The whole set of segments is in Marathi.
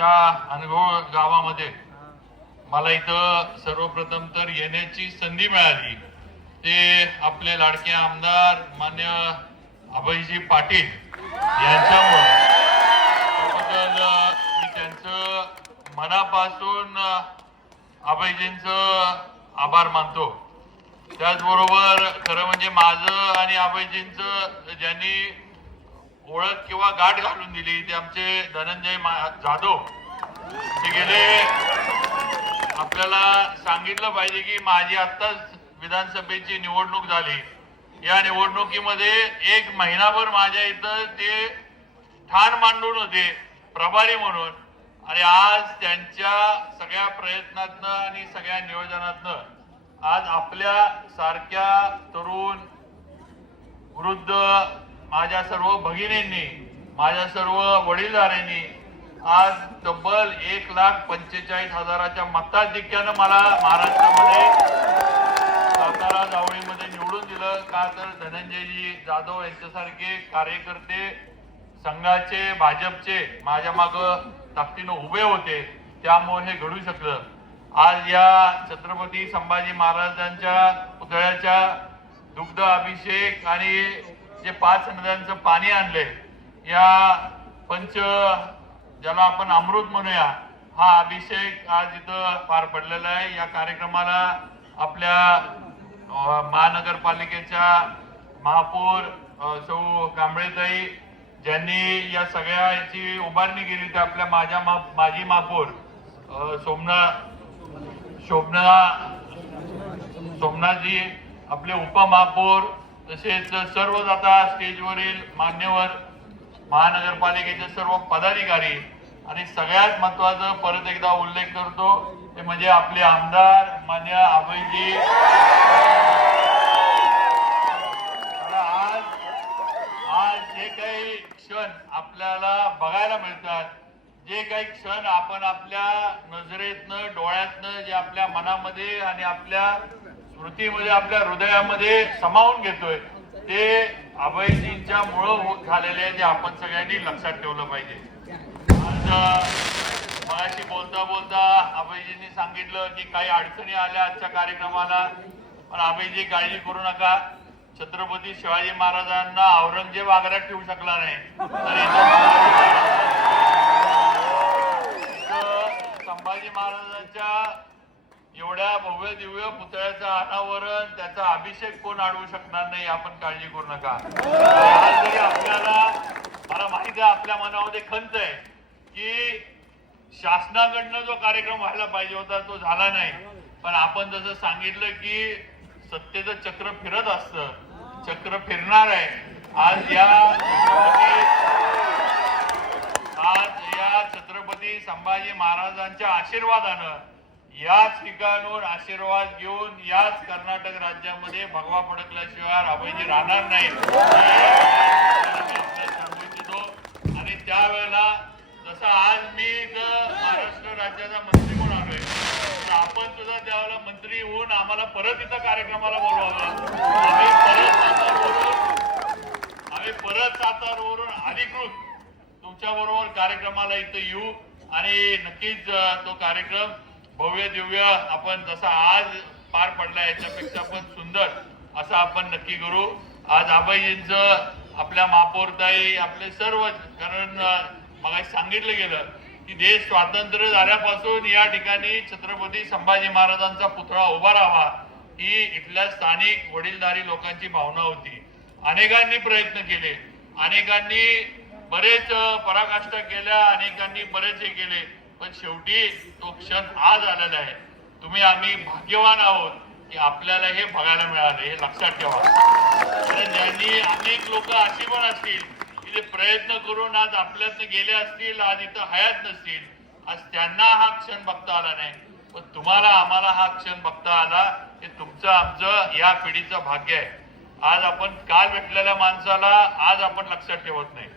या अनुभव गावामध्ये मला इथं सर्वप्रथम तर येण्याची संधी मिळाली. ते आपले लाडके आमदार मान्य अभयजी पाटील यांच्यामुळे. त्याबद्दल मी त्यांचं मनापासून अभयजींचं आभार मानतो. त्याचबरोबर खरं म्हणजे माझं आणि अभयजींचं ज्यांनी ओळख किंवा गाठ घालून दिली. ते आमचे धनंजय जाधव. ते गेले. आपल्याला सांगितलं पाहिजे की माझी आत्ताच विधानसभेची निवडणूक झाली. या निवडणुकीमध्ये एक महिनाभर माझ्या इथं ते ठाण मांडून होते. प्रभारी म्हणून. आणि आज त्यांच्या सगळ्या प्रयत्नातनं आणि सगळ्या नियोजनातनं आज आपल्या सारख्या तरुण वृद्ध माझ्या सर्व भगिनींनी माझ्या सर्व वडीलधाऱ्यांनी आज तब्बल एक लाख पंचेचाळीस हजाराच्या मताधिक्यानं मला महाराष्ट्रामध्ये सातारा जावळीमध्ये निवडून दिलं. का तर धनंजयजी जाधव यांच्यासारखे कार्यकर्ते संघाचे भाजपचे माझ्या माग ताकदीनं उभे होते त्यामुळे हे घडू शकलं. आज या छत्रपती संभाजी महाराजांच्या पुतळ्याच्या दुग्ध अभिषेक आणि जे पाच नद्यांचं पाणी आणले या पंच ज्याला आपण अमृत म्हणूया हा अभिषेक आज इथं पार पडलेला आहे. या कार्यक्रमाला आपल्या महानगरपालिकेच्या महापौर सौ कांबळेताई ज्यांनी या सगळ्या याची उभारणी केली त्या आपल्या माझ्या मा, माजी महापौर सोमना शोभना सोमनाथजी आपले उपमहापौर तसेच सर्वच आता स्टेजवरील मान्यवर महानगरपालिकेचे सर्व पदाधिकारी आणि सगळ्यात महत्वाचं परत एकदा उल्लेख करतो ते म्हणजे आपले आमदार मान्य अभयजी आज आज जे काही क्षण आपल्याला बघायला मिळतात जे काही क्षण आपण आपल्या नजरेतनं डोळ्यातनं जे आपल्या मनामध्ये आणि आपल्या स्मृतीमध्ये आपल्या हृदयामध्ये समावून घेतोय. ते अभयजींच्या मुळं होत झालेले आहे जे आपण सगळ्यांनी लक्षात ठेवलं पाहिजे. आज मगाशी बोलता बोलता अभयजींनी सांगितलं की काही अडचणी आल्या आजच्या कार्यक्रमाला पण अभयजी काळजी करू नका. छत्रपती शिवाजी महाराजांना औरंगजेब आग्र्यात ठेवू शकला नाही. तर संभाजी महाराजांच्या एवढ्या भव्य दिव्य पुतळ्याचं अनावरण त्याचा अभिषेक कोण अडवू शकणार नाही आपण काळजी करू नका. जरी आपल्याला मला माहिती आहे आपल्या मनामध्ये खंत आहे की शासनाकडनं जो कार्यक्रम व्हायला पाहिजे होता तो झाला नाही. पण आपण जसं सांगितलं की सत्तेचं चक्र फिरत असतं चक्र फिरणार आहे. आज या आज या छत्रपती संभाजी महाराजांच्या आशीर्वादानं याच ठिकाणून आशीर्वाद घेऊन याच कर्नाटक राज्यामध्ये भगवा फडकल्याशिवाय अभयजी राहणार नाही. आणि त्यावेळेला जसं आज मी इथं महाराष्ट्र राज्याचा मंत्री म्हणून आलोय तर आपण सुद्धा त्यावेळेला मंत्री होऊन आम्हाला परत इथं कार्यक्रमाला बोलवावं. आम्ही परत सातारवरून आम्ही परत सातारवरून अधिकृत तुमच्या बरोबर कार्यक्रमाला इथं येऊ आणि नक्कीच तो कार्यक्रम भव्य दिव्य आपण जसा आज पार पडला याच्यापेक्षा पण सुंदर असं आपण नक्की करू. आज आबाईंचं आपल्या महापौरताई आपले सर्व कारण मग सांगितलं गेलं की देश स्वातंत्र्य झाल्यापासून या ठिकाणी छत्रपती संभाजी महाराजांचा पुतळा उभा राहावा ही इथल्या स्थानिक वडीलधारी लोकांची भावना होती. अनेकांनी प्रयत्न केले. अनेकांनी बरेच पराकाष्ठा केल्या अनेकांनी बरेच हे केले. पण शेवटी तो क्षण आज आलेला आहे. तुम्ही आम्ही भाग्यवान आहोत की आपल्याला हे बघायला मिळालं हे लक्षात ठेवा. ज्यांनी अनेक लोक अशी पण असतील की ते प्रयत्न करून आज आपल्यातनं गेले असतील आज इथं हयात नसतील आज त्यांना हा क्षण बघता आला नाही. पण तुम्हाला आम्हाला हा क्षण बघता आला हे तुमचं आमचं या पिढीचं भाग्य आहे. आज आपण काल भेटलेल्या माणसाला आज आपण लक्षात ठेवत नाही.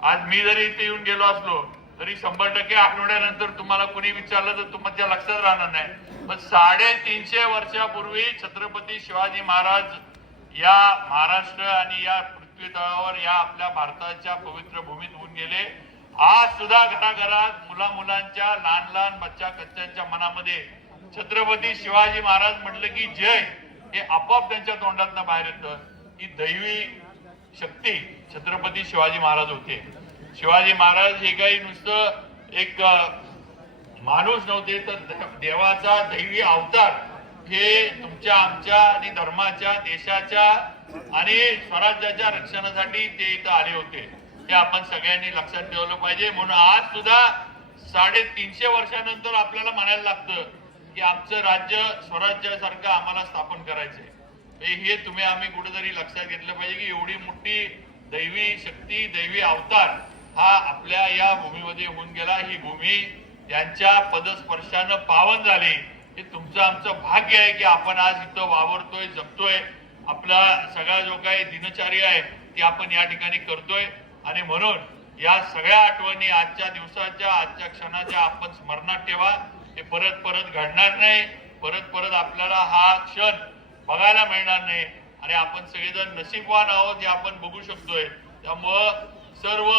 आज मी जरी इथे येऊन गेलो असलो तरी शंभर टक्के आठवड्यानंतर तुम्हाला कुणी विचारलं तर तुमच्या लक्षात राहणार नाही. पण साडेतीनशे वर्षापूर्वी छत्रपती शिवाजी महाराज या महाराष्ट्र आणि या पृथ्वी तळावर या आपल्या भारताच्या पवित्र भूमीत होऊन गेले. आज सुद्धा घराघरात मुला मुलांच्या लहान लहान बच्चा कच्च्यांच्या मनामध्ये छत्रपती शिवाजी महाराज म्हटलं की जय हे आपोआप त्यांच्या तोंडातनं बाहेर येतं. ही दैवी शक्ती छत्रपती शिवाजी महाराज होते. शिवाजी महाराज हे काही नुसतं एक माणूस नव्हते तर देवाचा दैवी अवतार हे तुमच्या आमच्या आणि धर्माच्या देशाच्या आणि स्वराज्याच्या रक्षणासाठी ते इथं आले होते. हे आपण सगळ्यांनी लक्षात ठेवलं पाहिजे. म्हणून आज सुद्धा साडेतीनशे वर्षानंतर आपल्याला म्हणायला लागतं की आमचं राज्य स्वराज्यासारखं आम्हाला स्थापन करायचंय. हे हे तुम्ही आम्ही कुठेतरी लक्षात घेतलं पाहिजे की एवढी मोठी दैवी शक्ती दैवी अवतार हा आपल्या या भूमीमध्ये होऊन गेला. ही भूमी त्यांच्या पदस्पर्शानं पावन झाली. हे तुमचं आमचं भाग्य आहे की आपण आज इथं वावरतोय जगतोय. आपला सगळा जो काही दिनचर्या आहे ती आपण या ठिकाणी करतोय. आणि म्हणून या सगळ्या आठवणी आजच्या दिवसाच्या आजच्या क्षणाच्या आपण स्मरणात ठेवा. ते परत परत घडणार नाही. परत परत आपल्याला हा क्षण बघायला मिळणार नाही. आणि आपण सगळेजण नशीबवान आहोत हे आपण बघू शकतोय. त्यामुळं सर्व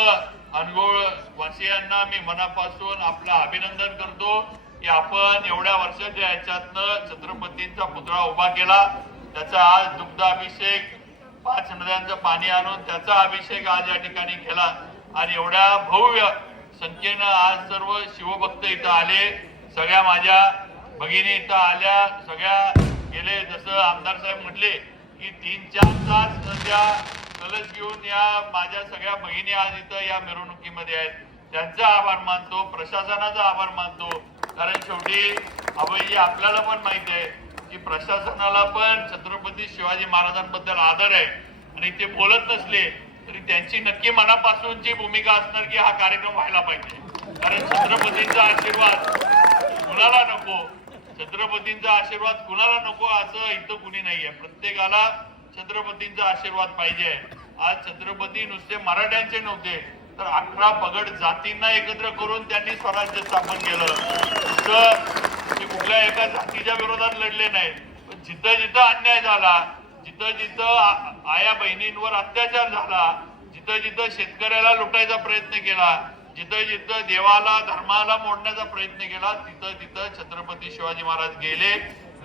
अनगोळ वासियांना मी मनापासून आपलं अभिनंदन करतो की आपण एवढ्या वर्षाच्या याच्यातनं छत्रपतींचा पुतळा उभा केला. त्याचा आज दुग्धाभिषेक पाच नद्यांचं पाणी आणून त्याचा अभिषेक आज या ठिकाणी केला. आणि एवढ्या भव्य संख्येनं आज सर्व शिवभक्त इथं आले. सगळ्या माझ्या भगिनी इथं आल्या. सगळ्या गेले. जसं आमदार साहेब म्हटले की तीन चार तास त्या कलश घेऊन या माझ्या सगळ्या बहिणी आज इथं या मिरवणुकीमध्ये आहेत. त्यांचा आभार मानतो प्रशासनाचा आभार मानतो. कारण शेवटी अभयजी आपल्याला पण माहीत आहे की प्रशासनाला पण छत्रपती शिवाजी महाराजांबद्दल आदर आहे. आणि ते बोलत नसले तरी त्यांची नक्की मनापासूनची भूमिका असणार की हा कार्यक्रम व्हायला पाहिजे. कारण छत्रपतींचा आशीर्वाद कुणाला नको? छत्रपतींचा आशीर्वाद कुणाला नको? असं इथं कुणी नाहीये. प्रत्येकाला छत्रपतींचा आशीर्वाद पाहिजे. आज छत्रपती नुसते मराठ्यांचे नव्हते तर अठरा पगड जातींना एकत्र करून त्यांनी स्वराज्य स्थापन केलं. तर ते कुठल्या एका जातीच्या विरोधात लढले नाहीत. पण जिथं जिथं अन्याय झाला जिथं जिथं आया बहिणींवर अत्याचार झाला जिथं जिथं शेतकऱ्याला लुटायचा प्रयत्न केला जिथं जिथं देवाला धर्माला मोडण्याचा प्रयत्न केला तिथं तिथं छत्रपती शिवाजी महाराज गेले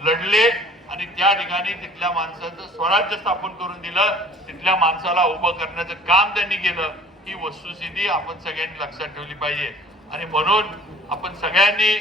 लढले. आणि त्या ठिकाणी तिथल्या माणसाचं स्वराज्य स्थापन करून दिलं. तिथल्या माणसाला उभं करण्याचं काम त्यांनी केलं. ही वस्तुस्थिती आपण सगळ्यांनी लक्षात ठेवली पाहिजे. आणि म्हणून आपण सगळ्यांनी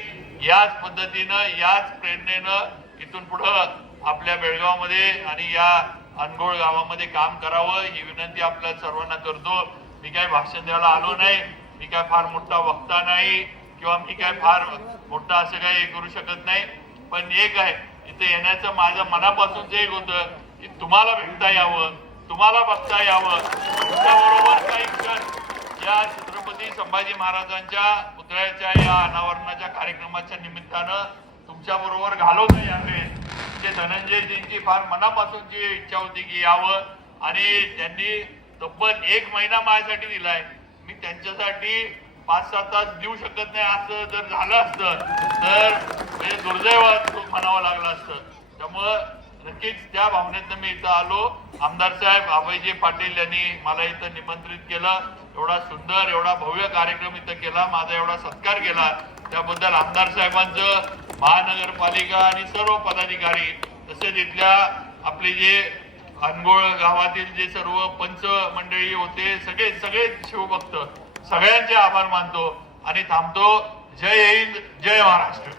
याच पद्धतीनं याच प्रेरणेनं इथून पुढं आपल्या बेळगावमध्ये आणि या अनगोळ गावामध्ये काम करावं ही विनंती आपल्या सर्वांना करतो. मी काय भाषण द्यायला आलो नाही मी काय फार मोठा वक्ता नाही किंवा मी काय फार मोठा असं काही करू शकत नाही. पण एक आहे इथे येण्याचं माझ्या मनापासूनच एक होतं की तुम्हाला भेटता यावं तुम्हाला बघता यावं. तुमच्या बरोबर काही क्षण या छत्रपती संभाजी महाराजांच्या पुतळ्याच्या या अनावरणाच्या कार्यक्रमाच्या निमित्तानं तुमच्याबरोबर घालवता यावे म्हणजे धनंजयजींची फार मनापासूनची इच्छा होती की यावं आणि त्यांनी तब्बल एक महिना माझ्यासाठी दिलाय. मी त्यांच्यासाठी पाच सात तास देऊ शकत नाही असं जर झालं असतं तर म्हणजे दुर्दैव म्हणावं लागलं असतं. त्यामुळं नक्कीच त्या भावनेतनं मी इथं आलो. आमदार साहेब अभयजी पाटील यांनी मला इथं निमंत्रित केलं. एवढा सुंदर एवढा भव्य कार्यक्रम इथं केला. माझा एवढा सत्कार केला. त्याबद्दल आमदार साहेबांचं महानगरपालिका आणि सर्व पदाधिकारी तसेच इथल्या आपले जे अनगोळ गावातील जे सर्व पंच मंडळी होते सगळे सगळे शिवभक्त सगळ्यांचे आभार मानतो आणि थांबतो. जय हिंद जय महाराष्ट्र.